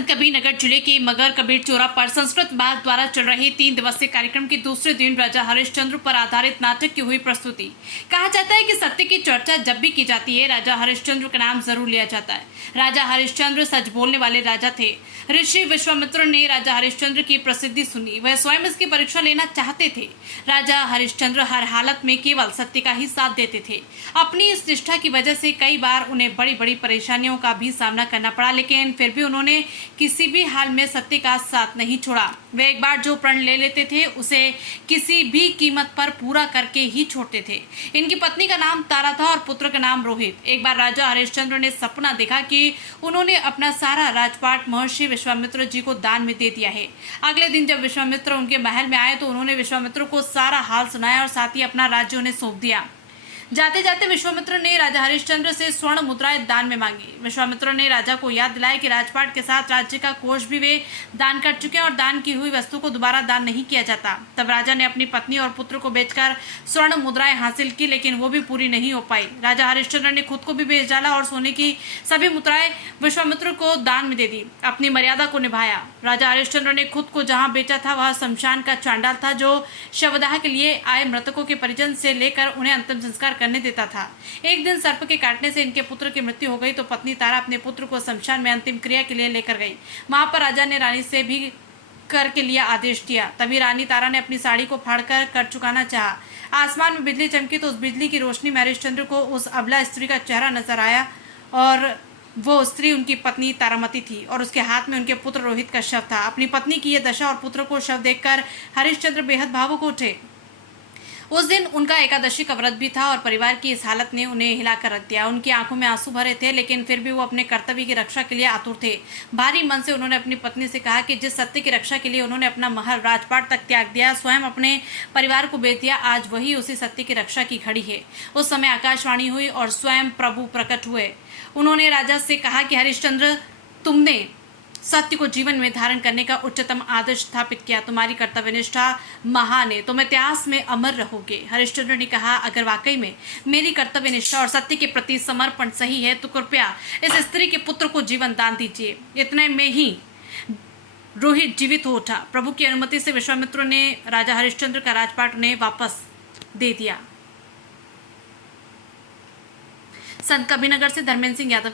संत कबीरनगर जिले के मगर कबीर चौरा पर संस्कृत विभाग द्वारा चल रहे 3 दिवसीय कार्यक्रम के दूसरे दिन राजा हरिश्चंद्र पर आधारित नाटक की हुई प्रस्तुति। कहा जाता है कि सत्य की चर्चा जब भी की जाती है राजा हरिश्चंद्र का नाम जरूर लिया जाता है। राजा हरिश्चंद्र सच बोलने वाले राजा थे। ऋषि विश्वामित्र ने राजा हरिश्चंद्र की प्रसिद्धि सुनी, वह स्वयं इसकी परीक्षा लेना चाहते थे। राजा हरिश्चंद्र हर हालत में केवल सत्य का ही साथ देते थे। अपनी इस निष्ठा की वजह से कई बार उन्हें बड़ी बड़ी परेशानियों का भी सामना करना पड़ा, लेकिन फिर भी उन्होंने किसी भी हाल में सत्य का साथ नहीं छोड़ा। वे एक बार जो प्रण ले लेते थे उसे किसी भी कीमत पर पूरा करके ही छोड़ते थे। इनकी पत्नी का नाम तारा था और पुत्र का नाम रोहित। एक बार राजा हरिश्चंद्र ने सपना देखा कि उन्होंने अपना सारा राजपाट महर्षि विश्वामित्र जी को दान में दे दिया है। अगले दिन जब विश्वामित्र उनके महल में आए तो उन्होंने विश्वामित्र को सारा हाल सुनाया और साथ ही अपना राज्य उन्हें सौंप दिया। जाते जाते विश्वामित्र ने राजा हरिश्चंद्र से स्वर्ण मुद्राएं दान में मांगी। विश्वामित्र ने राजा को याद दिलाया कि राजपाट के साथ राज्य का कोष भी वे दान कर चुके हैं और दान की हुई वस्तु को दोबारा दान नहीं किया जाता। तब राजा ने अपनी पत्नी और पुत्र को बेचकर स्वर्ण मुद्राएं हासिल की, लेकिन वो भी पूरी नहीं हो पाई। राजा हरिश्चंद्र ने खुद को भी बेच डाला और सोने की सभी मुद्राएं विश्वामित्र को दान में दे दी। अपनी मर्यादा को निभाया। राजा हरिश्चंद्र ने खुद को जहाँ बेचा था वह शमशान का चांडाल था, जो शवदाह के लिए आए मृतकों के परिजन से लेकर उन्हें अंतिम संस्कार करने देता था। एक दिन सर्प के काटने से इनके पुत्र की मृत्यु हो गई तो पत्नी तारा अपने पुत्र को शमशान में अंतिम क्रिया के लिए लेकर गई। वहां पर राजा ने रानी से भी कर के लिए आदेश दिया। तभी रानी तारा ने अपनी साड़ी को फाड़कर कर चुकाना चाहा। आसमान में बिजली चमकी तो उस बिजली की रोशनी में हरिश्चंद्र को उस अबला स्त्री का चेहरा नजर आया और वो स्त्री उनकी पत्नी तारामती थी और उसके हाथ में उनके पुत्र रोहित का शव था। अपनी पत्नी की यह दशा और पुत्र को शव देखकर हरिश्चंद्र बेहद भावुक उठे। उस दिन उनका एकादशी का व्रत भी था और परिवार की इस हालत ने उन्हें हिलाकर रख दिया। उनकी आंखों में आंसू भरे थे, लेकिन फिर भी वो अपने कर्तव्य की रक्षा के लिए आतुर थे। भारी मन से उन्होंने अपनी पत्नी से कहा कि जिस सत्य की रक्षा के लिए उन्होंने अपना महल राजपाट तक त्याग दिया, स्वयं अपने परिवार को बेच दिया, आज वही उसी सत्य की रक्षा की घड़ी है। उस समय आकाशवाणी हुई और स्वयं प्रभु प्रकट हुए। उन्होंने राजा से कहा कि हरिश्चंद्र, तुमने सत्य को जीवन में धारण करने का उच्चतम आदर्श स्थापित किया। तुम्हारी कर्तव्यनिष्ठा महान है, तुम इतिहास में अमर रहोगे। हरिश्चंद्र ने कहा, अगर वाकई में मेरी कर्तव्यनिष्ठा और सत्य के प्रति समर्पण सही है तो कृपया इस स्त्री के पुत्र को जीवन दान दीजिए। इतने में ही रोहित जीवित हो उठा। प्रभु की अनुमति से विश्वामित्र ने राजा हरिश्चंद्र का राजपाट उन्हें वापस दे दिया। संत कबीरनगर से धर्मेंद्र सिंह यादव।